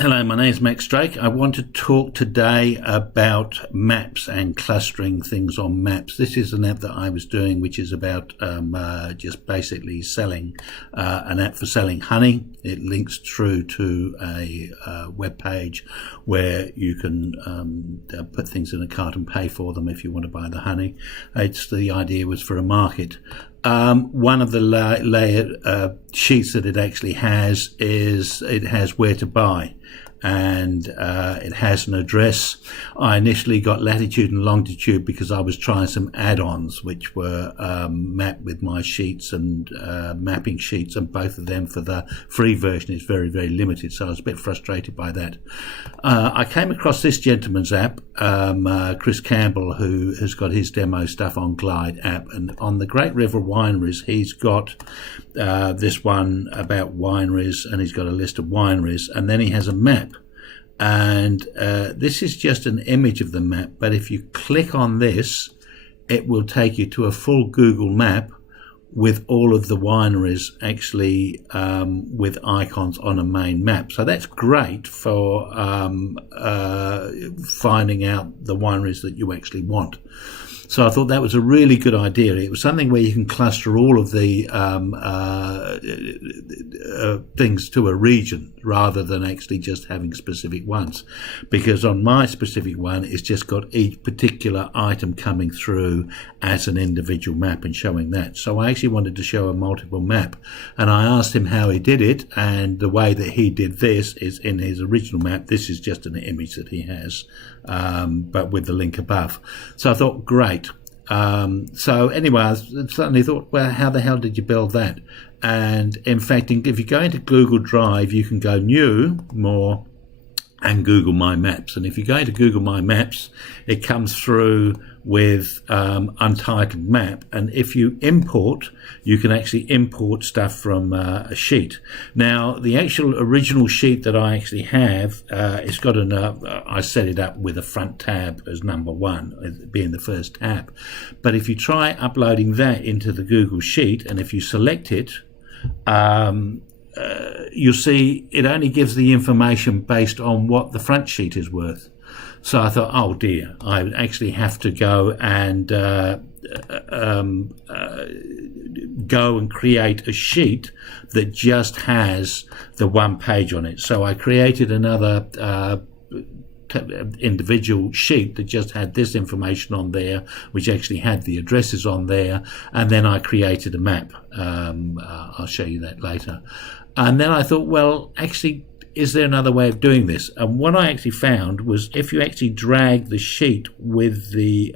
Hello, my name is Max Drake. I want to talk today about maps and clustering things on maps. This is an app that I was doing, which is about just basically selling an app for selling honey. It links through to a web page where you can put things in a cart and pay for them if you want to buy the honey. The idea was for a market. One of the layer sheets that it actually has is it has where to buy, and it has an address. I initially got latitude and longitude because I was trying some add-ons which were mapped with my sheets and mapping sheets, and both of them for the free version is very, very limited, so I was a bit frustrated by that. I came across this gentleman's app, Chris Campbell, who has got his demo stuff on Glide app, and on the Great River wineries he's got this one about wineries, and he's got a list of wineries, and then he has a map. And this is just an image of the map, but if you click on this, it will take you to a full Google map with all of the wineries actually with icons on a main map. So that's great for finding out the wineries that you actually want. So I thought that was a really good idea. It was something where you can cluster all of the things to a region rather than actually just having specific ones. Because on my specific one, it's just got each particular item coming through as an individual map and showing that. So I actually wanted to show a multiple map. And I asked him how he did it. And the way that he did this is in his original map. This is just an image that he has, but with the link above. So I thought, great. So anyway, I suddenly thought, well, how the hell did you build that? And in fact, if you go into Google Drive, you can go New, More, and Google MyMaps. And if you go into Google MyMaps, it comes through with untitled map. And if you import, you can actually import stuff from a sheet. Now, the actual original sheet that I actually have, it's got I set it up with a front tab as number one, being the first tab. But if you try uploading that into the Google Sheet, and if you select it, you'll see it only gives the information based on what the front sheet is worth. So I thought, oh dear, I actually have to go and go and create a sheet that just has the one page on it. So I created another individual sheet that just had this information on there, which actually had the addresses on there, and then I created a map. I'll show you that later. And then I thought, well, actually, is there another way of doing this? And what I actually found was if you actually drag the sheet with the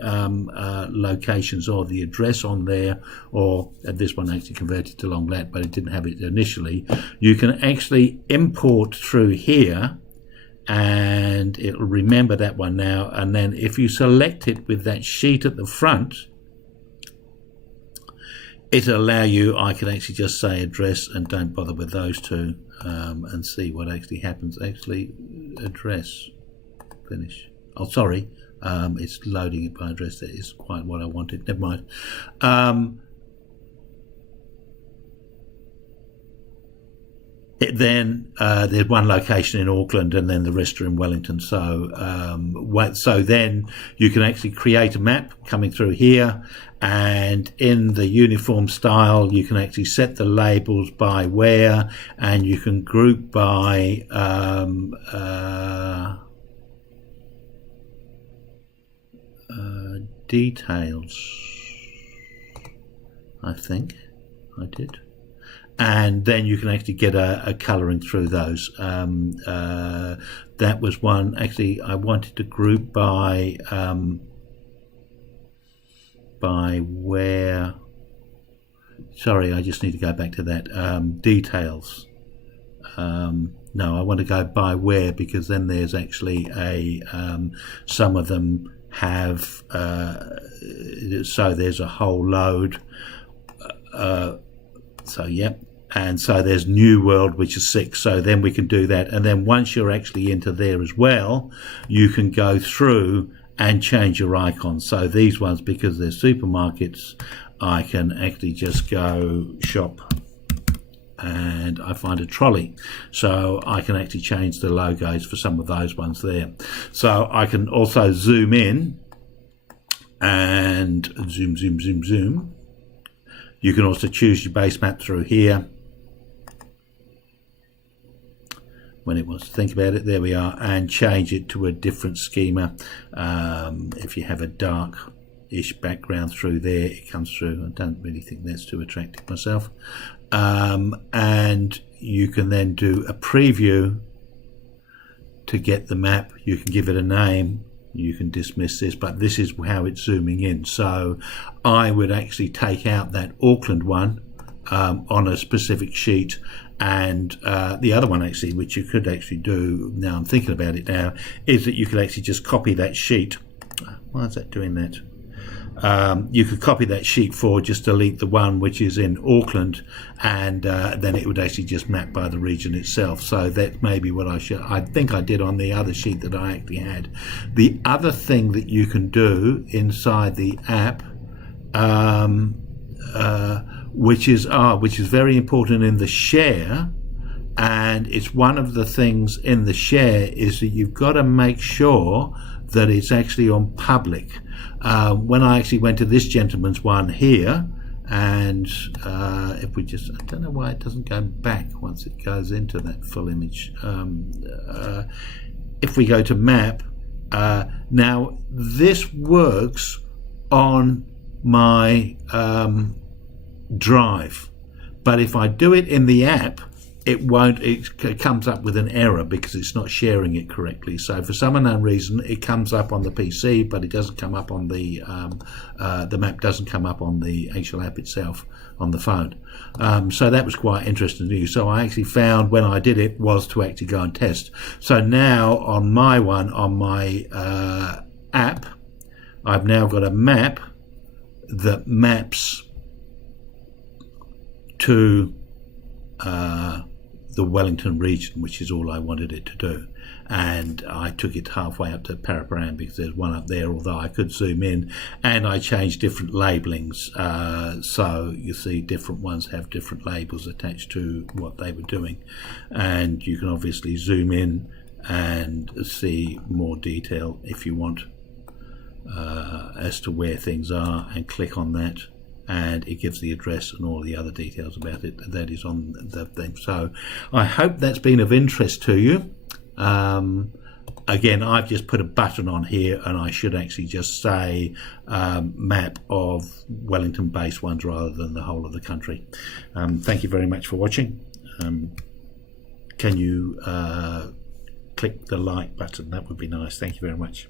locations or the address on there, or this one actually converted to long lat, but it didn't have it initially, you can actually import through here, and it'll remember that one now. And then if you select it with that sheet at the front, it'll allow you, I can actually just say address and don't bother with those two, and see what actually happens. Actually, address, finish. Oh, sorry, it's loading it by address. That is quite what I wanted. Never mind. Then there's one location in Auckland, and then the rest are in Wellington. So so then you can actually create a map coming through here, and in the uniform style you can actually set the labels by where, and you can group by details. I think I did. And then you can actually get a colouring through those. That was one. Actually, I wanted to group by where. Sorry, I just need to go back to that. Details. No, I want to go by where, because then there's actually a some of them have. So there's a whole load. So yep, and so there's New World, which is 6. So then we can do that, and then once you're actually into there as well, you can go through and change your icons. So these ones, because they're supermarkets, I can actually just go shop and I find a trolley, so I can actually change the logos for some of those ones there. So I can also zoom in and zoom. You can also choose your base map through here when it wants to think about it. There we are, and change it to a different schema. If you have a dark-ish background through there, it comes through. I don't really think that's too attractive myself. And you can then do a preview to get the map. You can give it a name. You can dismiss this, but this is how it's zooming in. So I would actually take out that Auckland one on a specific sheet, and the other one actually, which you could actually do, now I'm thinking about it now, is that you could actually just copy that sheet. Why is that doing that? You could copy that sheet for just delete the one which is in Auckland, and then it would actually just map by the region itself. So that may be what I think I did on the other sheet that I actually had. The other thing that you can do inside the app, which is very important in the share, and it's one of the things in the share, is that you've got to make sure that it's actually on public. When I actually went to this gentleman's one here, and if we just, I don't know why it doesn't go back once it goes into that full image. If we go to map, now this works on my drive, but if I do it in the app, it won't. It comes up with an error because it's not sharing it correctly. So for some unknown reason, it comes up on the PC, but it doesn't come up on the map doesn't come up on the actual app itself on the phone. So that was quite interesting to you. So I actually found when I did it was to actually go and test. So now on my one, on my app, I've now got a map that maps to the Wellington region, which is all I wanted it to do. And I took it halfway up to Paraparaumu because there's one up there, although I could zoom in, and I changed different labelings. So you see different ones have different labels attached to what they were doing. And you can obviously zoom in and see more detail if you want as to where things are, and click on that, and it gives the address and all the other details about it that is on the thing. So I hope that's been of interest to you. Again, I've just put a button on here, and I should actually just say map of Wellington based ones rather than the whole of the country. Thank you very much for watching. Can you click the like button? That would be nice. Thank you very much.